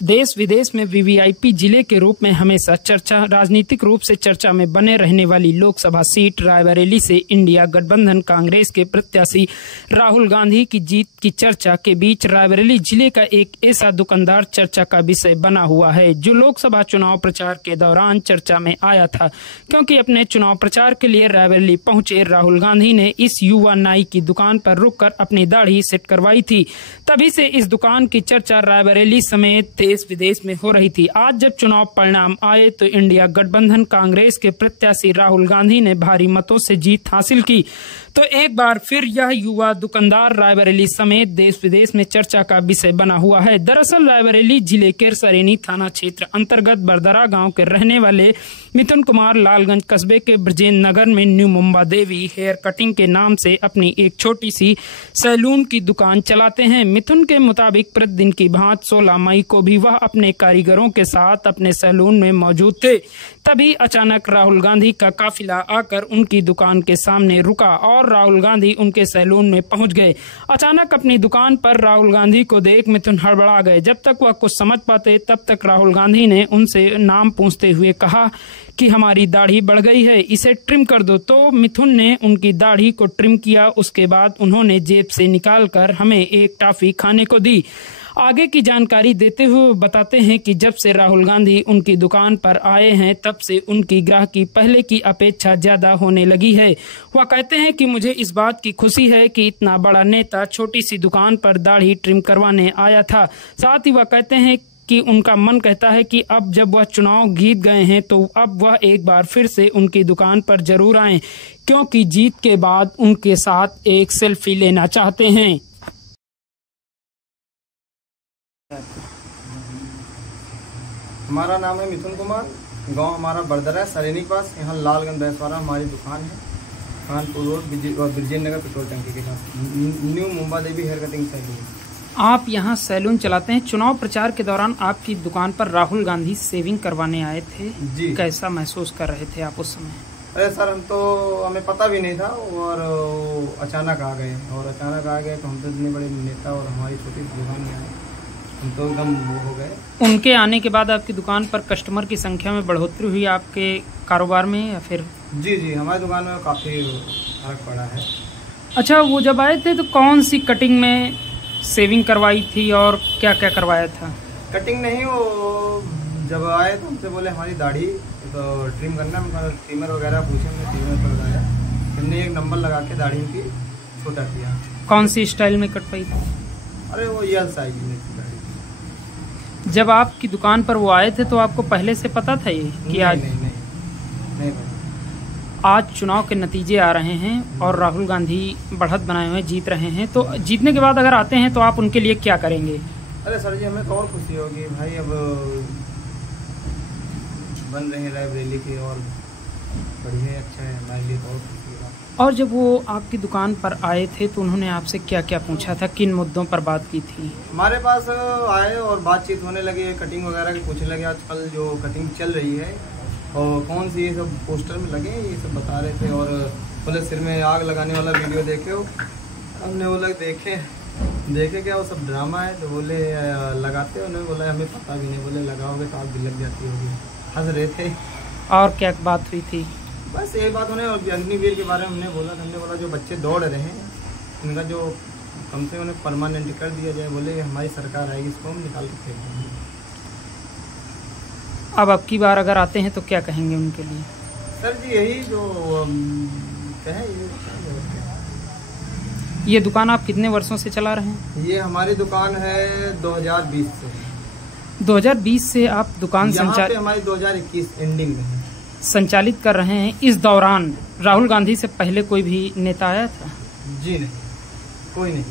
देश विदेश में वीवीआईपी जिले के रूप में हमेशा राजनीतिक रूप से चर्चा में बने रहने वाली लोकसभा सीट रायबरेली से इंडिया गठबंधन कांग्रेस के प्रत्याशी राहुल गांधी की जीत की चर्चा के बीच रायबरेली जिले का एक ऐसा दुकानदार चर्चा का विषय बना हुआ है जो लोकसभा चुनाव प्रचार के दौरान चर्चा में आया था, क्योंकि अपने चुनाव प्रचार के लिए रायबरेली पहुंचे राहुल गांधी ने इस युवा नाई की दुकान पर रुककर अपनी दाढ़ी सेट करवाई थी। तभी से इस दुकान की चर्चा रायबरेली समेत देश विदेश में हो रही थी। आज जब चुनाव परिणाम आए तो इंडिया गठबंधन कांग्रेस के प्रत्याशी राहुल गांधी ने भारी मतों से जीत हासिल की, तो एक बार फिर यह युवा दुकानदार रायबरेली समेत देश विदेश में चर्चा का विषय बना हुआ है। दरअसल रायबरेली जिले के सरेनी थाना क्षेत्र अंतर्गत बरदरा गांव के रहने वाले मिथुन कुमार लालगंज कस्बे के ब्रजेंद्र नगर में new Mumba Devi hair cutting के नाम से अपनी एक छोटी सी सैलून की दुकान चलाते हैं। मिथुन के मुताबिक प्रतिदिन की भांति 16 मई को भी वह अपने कारीगरों के साथ अपने सैलून में मौजूद थे। तभी अचानक राहुल गांधी का काफिला आकर उनकी दुकान के सामने रुका और राहुल गांधी उनके सैलून में पहुंच गए। अचानक अपनी दुकान पर राहुल गांधी को देख मिथुन हड़बड़ा गए। जब तक वह कुछ समझ पाते तब तक राहुल गांधी ने उनसे नाम पूछते हुए कहा कि हमारी दाढ़ी बढ़ गई है, इसे ट्रिम कर दो। तो मिथुन ने उनकी दाढ़ी को ट्रिम किया। उसके बाद उन्होंने जेब से निकालकर हमें एक टॉफी खाने को दी। आगे की जानकारी देते हुए बताते हैं कि जब से राहुल गांधी उनकी दुकान पर आए हैं तब से उनकी ग्राहकी पहले की अपेक्षा ज्यादा होने लगी है। वह कहते हैं कि मुझे इस बात की खुशी है कि इतना बड़ा नेता छोटी सी दुकान पर दाढ़ी ट्रिम करवाने आया था। साथ ही वह कहते हैं कि उनका मन कहता है कि अब जब वह चुनाव जीत गए हैं तो अब वह एक बार फिर से उनकी दुकान पर जरूर आएं, क्योंकि जीत के बाद उनके साथ एक सेल्फी लेना चाहते हैं। हमारा नाम है मिथुन कुमार, गांव हमारा बरदरा है, सरेनी के पास। यहाँ लालगंज बैसवाड़ा हमारी दुकान है, कानपुर रोड ब्रजेंद्र नगर पेट्रोल टंकी के पास, new Mumba Devi hair cutting salon. आप यहाँ सैलून चलाते हैं। चुनाव प्रचार के दौरान आपकी दुकान पर राहुल गांधी शेविंग करवाने आए थे जी। कैसा महसूस कर रहे थे आप उस समय? अरे सर, हमें पता भी नहीं था और अचानक आ गए तो हम तो इतने बड़े नेता और हमारी छोटी दुकान में आए, हम तो एकदम वो हो गए। उनके आने के बाद आपकी दुकान पर कस्टमर की संख्या में बढ़ोतरी हुई आपके कारोबार में या फिर? जी, हमारी दुकान में काफ़ी फर्क पड़ा है। अच्छा, वो जब आए थे तो कौन सी कटिंग में शेविंग करवाई थी और क्या क्या करवाया था? कटिंग नहीं, वो जब आए तो हमसे बोले हमारी दाढ़ी तो ट्रिम करना है। ट्रिमर वगैरह पूछे, हमने ट्रिमर पर लगाया, हमने एक नंबर लगा के दाढ़ी की छोटा किया। कौन सी स्टाइल में कटवाई थी? अरे वो यल साइज में थी दाढ़ी। जब आपकी दुकान पर वो आए थे तो आपको पहले से पता था ये कि नहीं, आज नहीं पता। आज चुनाव के नतीजे आ रहे हैं और राहुल गांधी बढ़त बनाए हुए जीत रहे हैं, तो जीतने के बाद अगर आते हैं तो आप उनके लिए क्या करेंगे? अरे सर जी, हमें तो और खुशी होगी भाई, अब बन रहे हैं रायबरेली की और बढ़िया अच्छा है हमारे लिए, तो और खुशी होगा। और जब वो आपकी दुकान पर आए थे तो उन्होंने आपसे क्या क्या पूछा था, किन मुद्दों पर बात की थी? हमारे पास आए और बातचीत होने लगी, कटिंग वगैरह की पूछने लगे, आजकल जो कटिंग चल रही है और कौन सी ये सब पोस्टर में लगे ये सब बता रहे थे। और बोले सिर में आग लगाने वाला वीडियो देखे हो? हमने बोला देखे क्या वो सब ड्रामा है? तो बोले लगाते हो? उन्होंने बोला हमें पता भी नहीं। बोले लगाओगे तो आग भी लग जाती होगी। हंस रहे थे। और क्या बात हुई थी? बस यही बात उन्हें अग्निवीर के बारे में हमने बोला जो बच्चे दौड़ रहे हैं उनका जो कम से उन्हें परमानेंट कर दिया जाए। बोले हमारी सरकार आएगी, इसको हम निकाल के फेंक देंगे। अब की बार अगर आते हैं तो क्या कहेंगे उनके लिए? सर जी, यही जो कहें ये दुकान आप कितने वर्षों से चला रहे हैं? ये हमारी दुकान है 2020 से। 2020 से आप दुकान हमारी 2021 एंडिंग में संचालित कर रहे हैं। इस दौरान राहुल गांधी से पहले कोई भी नेता आया था? जी नहीं, कोई नहीं।